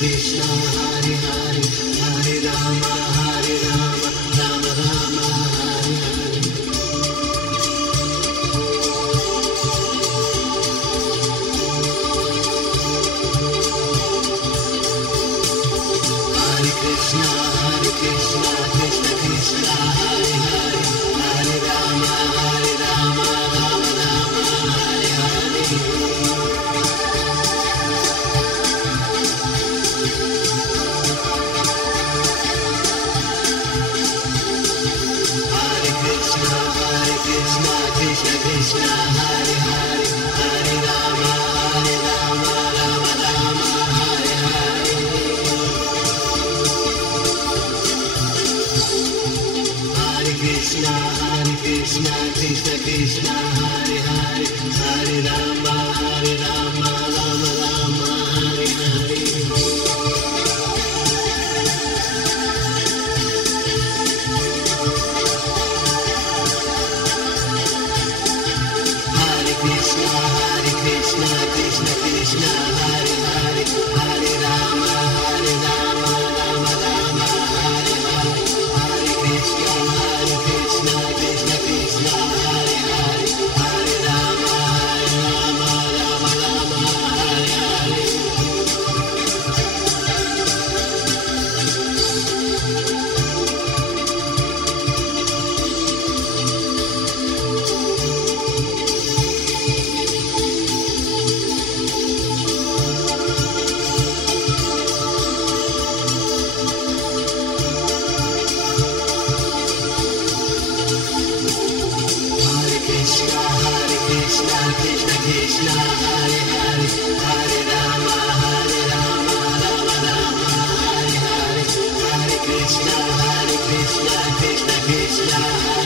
Krishna Hare Hare Hare Rama Rama Rama Hare Hare Krishna Krishna Krishna Hare Hare Hare Rama Rama Rama Hare Hare Krishna Krishna Krishna Hare Hare Hare Rama Rama Rama Hare Hare Krishna Krishna Krishna Hare Hare Hare Rama Rama Rama Hare Hare Krishna Krishna Krishna Hare Hare Hare Rama Rama Rama Hare Hare Hare Krishna Krishna Krishna Hare Hare Hare Rama Rama Hare Hare Krishna Krishna Hare Hare Hare Rama Rama Hare Hare Hare Krishna Krishna Krishna Hare